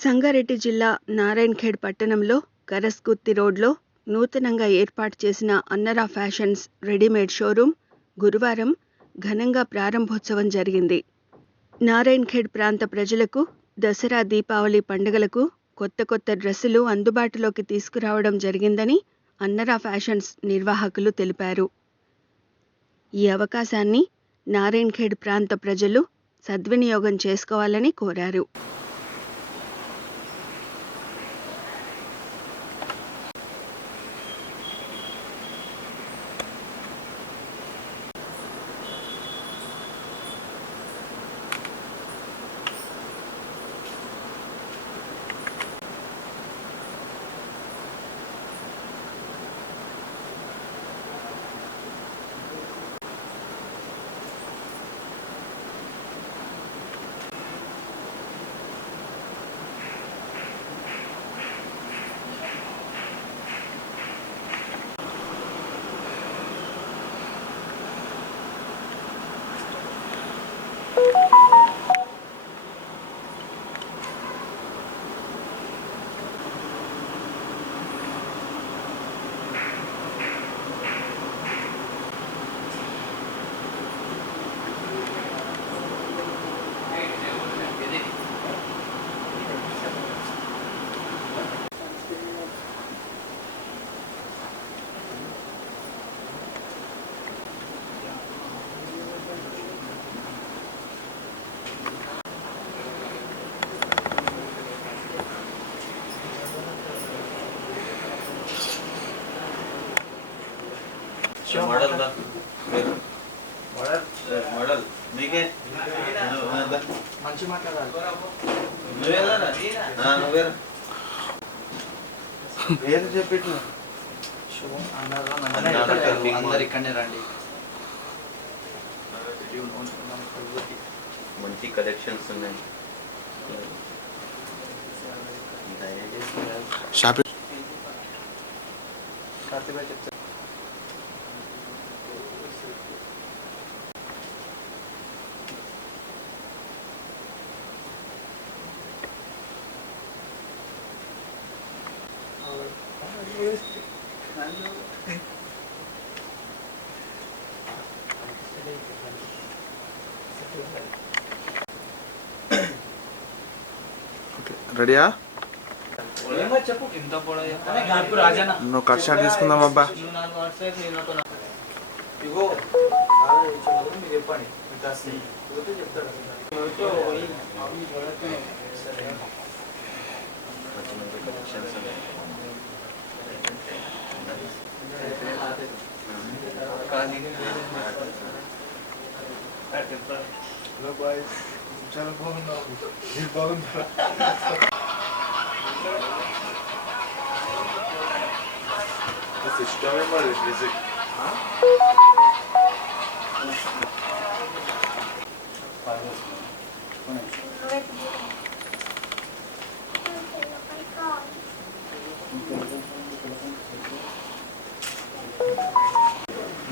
సంగారెడ్డి జిల్లా నారాయణఖేడ్ పట్టణంలో కరస్కుర్తి రోడ్లో నూతనంగా ఏర్పాటు చేసిన అన్నరా ఫ్యాషన్స్ రెడీమేడ్ షోరూం గురువారం ఘనంగా ప్రారంభోత్సవం జరిగింది. నారాయణఖేడ్ ప్రాంత ప్రజలకు దసరా దీపావళి పండుగలకు కొత్త కొత్త డ్రెస్సులు అందుబాటులోకి తీసుకురావడం జరిగిందని అన్నరా ఫ్యాషన్స్ నిర్వాహకులు తెలిపారు. ఈ అవకాశాన్ని నారాయణఖేడ్ ప్రాంత ప్రజలు సద్వినియోగం చేసుకోవాలని కోరారు. మోడల్ దా? మోడల్ నీకే నువ్వు దా. మంచి మాట్లాడాలి. నువ్వేరా ఆ, నువ్వేరా? పేరు చెప్పిట్టు. అందరు ఇక్కడనే రండి. మంచి కలెక్షన్స్ ఉన్నాయి. ధైర్యం చేసి షాపింగ్ కార్తీక చెప్తా రెడీయా? చెప్పు ఇంత నువ్వు కట్ షాట్ తీసుకుందాం అబ్బా. నువ్వు చాలా బాగున్నావు మీరు బాగున్నారా సిస్టమే మరి ఫిజిక్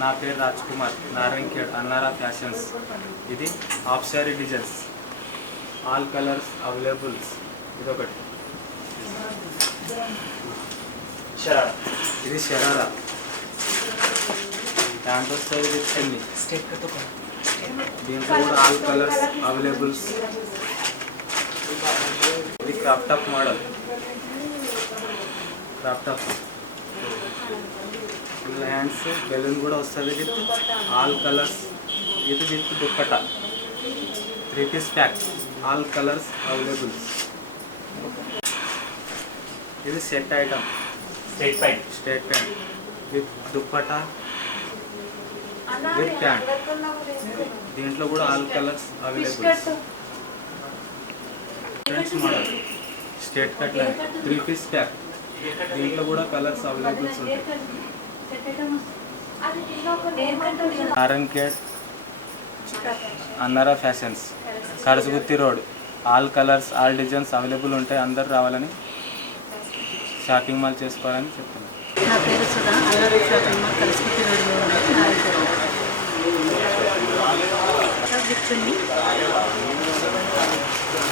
నా పేరు రాజ్ కుమార్ నారాయణ్ ఖేడ్ అన్నారా ఫ్యాషన్స్. ఇది half sari designs. All colours availables. ఇదొకటి. శరాడ ఇది షరారా. వస్తుంది విత్ చెన్ని దీంట్లో కూడా ఆల్ కలర్స్ అవైలబుల్స్. ఇది crop top model. Crop top full hands balloon కూడా వస్తుంది విత్ ఆల్ కలర్స్ ఇది with dupatta. Three piece pack all colours availables ఇది సెట్ ఐటమ్ స్టేట్ పైన straight pant with dupatta. With pant దీంట్లో కూడా all colours available friends model straight cut three piece pack దీంట్లో కూడా colours availables ఉంటాయి. నారాయణ్ అన్నారా fashions Karasugutti road all colours all designs available ఉంటాయి. అందరు రావాలని షాపింగ్ మాల్ చేసుకోవాలని చెప్తున్నాను. నా పేరు సుధా. అల్లరి షాపింగ్ మాల్ కలుసుకుతి రోడ్లో ఉన్నది ఉంది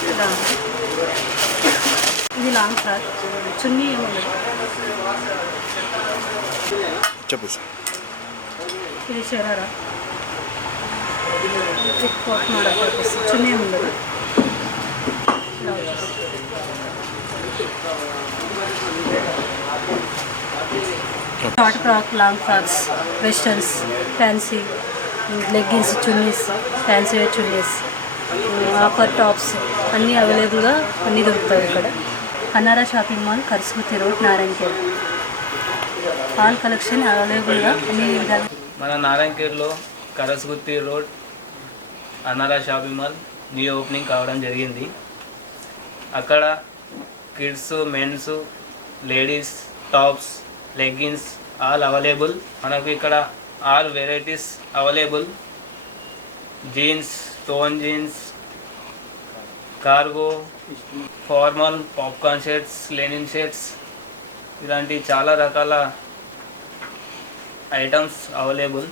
ఇది లాంగ్ ఫ్రాక్ చున్నీ ఏముండదు. చెప్పు. ఇది షరారా కోట్ చున్నీ ఏముండదు. Short frock long frocks westerns fancy leggings chunnis fancy wear chunnis offer tops అన్నీ అవైలబుల్గా అన్నీ దొరుకుతాయి ఇక్కడ. Kannara shopping mall Karasguthi road Narayankhed full collection అవైలబుల్గా అన్ని విధాలు. మన నారాయణఖేడ్లో Karasguthi road Annara shopping mall new opening కావడం జరిగింది. అక్కడ kids mens ladies tops leggings all available. మనకు ఇక్కడ all varieties available. Jeans stone jeans cargo formal popcorn shirts linen shirts ఇలాంటి చాలా రకాల ఐటమ్స్ అవైలబుల్.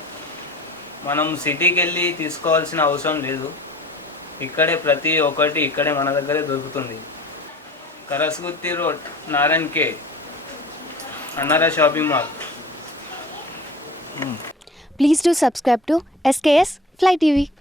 మనం సిటీకి వెళ్ళి తీసుకోవాల్సిన అవసరం లేదు. ఇక్కడే ప్రతి ఒక్కటి ఇక్కడే మన దగ్గరే దొరుకుతుంది. కరస్గుత్తి road Narayankhed Annara shopping mall. Please to subscribe to SKS fly TV